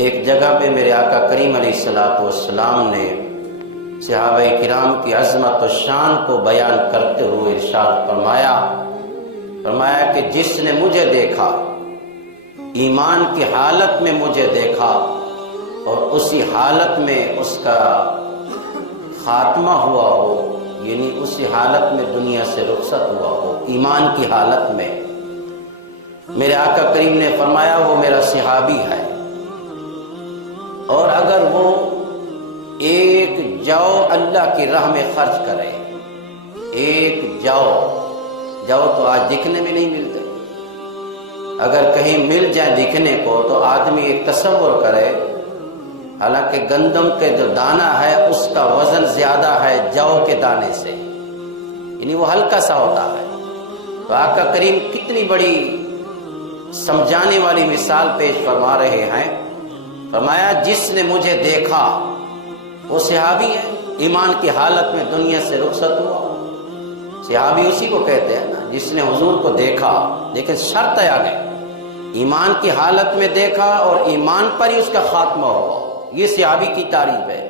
ایک جگہ پہ میرے آقا کریم علیہ الصلوۃ والسلام نے صحابہ کرام کی عظمت و شان کو بیان کرتے ہوئے ارشاد فرمایا کہ جس نے مجھے دیکھا، ایمان کی حالت میں مجھے دیکھا اور اسی حالت میں اس کا خاتمہ ہوا ہو، یعنی اسی حالت میں دنیا سے رخصت ہوا ہو، ایمان کی حالت میں، میرے آقا کریم نے فرمایا وہ میرا صحابی ہے۔ اور اگر وہ ایک جو اللہ کی راہ میں خرچ کرے، ایک جو تو آج دکھنے میں نہیں ملتے، اگر کہیں مل جائے دکھنے کو تو آدمی ایک تصور کرے، حالانکہ گندم کے جو دانہ ہے اس کا وزن زیادہ ہے جو کے دانے سے، یعنی وہ ہلکا سا ہوتا ہے۔ تو آقا کریم کتنی بڑی سمجھانے والی مثال پیش فرما رہے ہیں۔ فرمایا جس نے مجھے دیکھا وہ صحابی ہے، ایمان کی حالت میں دنیا سے رخصت ہوا۔ صحابی اسی کو کہتے ہیں نا جس نے حضور کو دیکھا، لیکن شرط ہے آگے، ایمان کی حالت میں دیکھا اور ایمان پر ہی اس کا خاتمہ ہوا، یہ صحابی کی تعریف ہے۔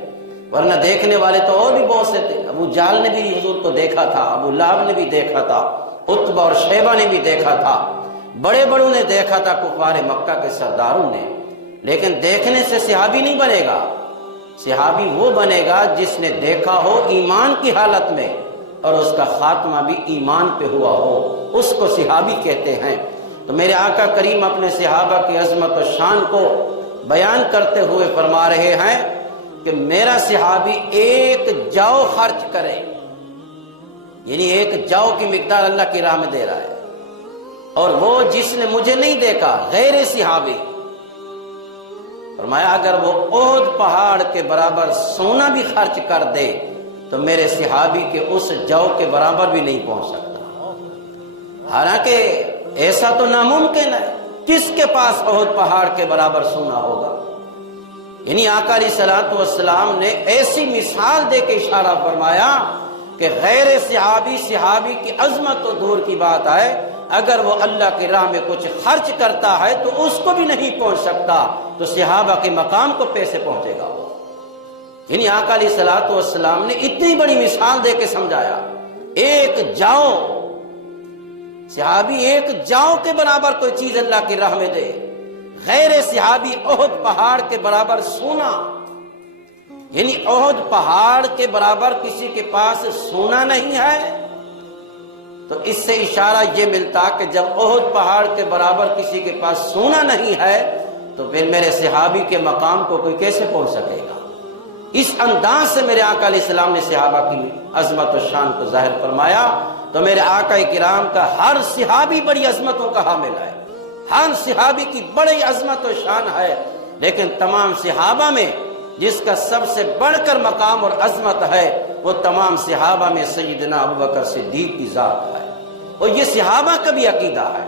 ورنہ دیکھنے والے تو اور بھی بہت سے تھے، ابو جہل نے بھی حضور کو دیکھا تھا، ابو لہب نے بھی دیکھا تھا، عتبہ اور شیبہ نے بھی دیکھا تھا، بڑے بڑوں نے دیکھا تھا، کفار مکہ کے سرداروں نے، لیکن دیکھنے سے صحابی نہیں بنے گا۔ صحابی وہ بنے گا جس نے دیکھا ہو ایمان کی حالت میں اور اس کا خاتمہ بھی ایمان پہ ہوا ہو، اس کو صحابی کہتے ہیں۔ تو میرے آقا کریم اپنے صحابہ کی عظمت و شان کو بیان کرتے ہوئے فرما رہے ہیں کہ میرا صحابی ایک جو خرچ کرے، یعنی ایک جو کی مقدار اللہ کی راہ میں دے رہا ہے، اور وہ جس نے مجھے نہیں دیکھا غیر صحابی، فرمایا اگر وہ احد پہاڑ کے برابر سونا بھی خرچ کر دے تو میرے صحابی کے اس جو کے برابر بھی نہیں پہنچ سکتا۔ حالانکہ ایسا تو ناممکن ہے، کس کے پاس احد پہاڑ کے برابر سونا ہوگا؟ یعنی آقا علیہ الصلوۃ والسلام نے ایسی مثال دے کے اشارہ فرمایا کہ غیر صحابی کی عظمت تو دور کی بات ہے، اگر وہ اللہ کی راہ میں کچھ خرچ کرتا ہے تو اس کو بھی نہیں پہنچ سکتا، تو صحابہ کے مقام کو کیسے پہنچے گا وہ؟ یعنی آقا علیہ الصلوۃ والسلام نے اتنی بڑی مثال دے کے سمجھایا، ایک جو، صحابی ایک جو کے برابر کوئی چیز اللہ کی راہ میں دے، غیر صحابی احد پہاڑ کے برابر سونا، یعنی احد پہاڑ کے برابر کسی کے پاس سونا نہیں ہے، تو اس سے اشارہ یہ ملتا کہ جب احد پہاڑ کے برابر کسی کے پاس سونا نہیں ہے تو پھر میرے صحابی کے مقام کو کوئی کیسے پہنچ سکے گا؟ اس انداز سے میرے آقا علیہ السلام نے صحابہ کی عظمت و شان کو ظاہر فرمایا۔ تو میرے آقا کرام کا ہر صحابی بڑی عظمتوں کا حامل ہے، ہر صحابی کی بڑی عظمت و شان ہے، لیکن تمام صحابہ میں جس کا سب سے بڑھ کر مقام اور عظمت ہے وہ تمام صحابہ میں سیدنا ابوبکر صدیق کی ذات ہے، اور یہ صحابہ کا بھی عقیدہ ہے۔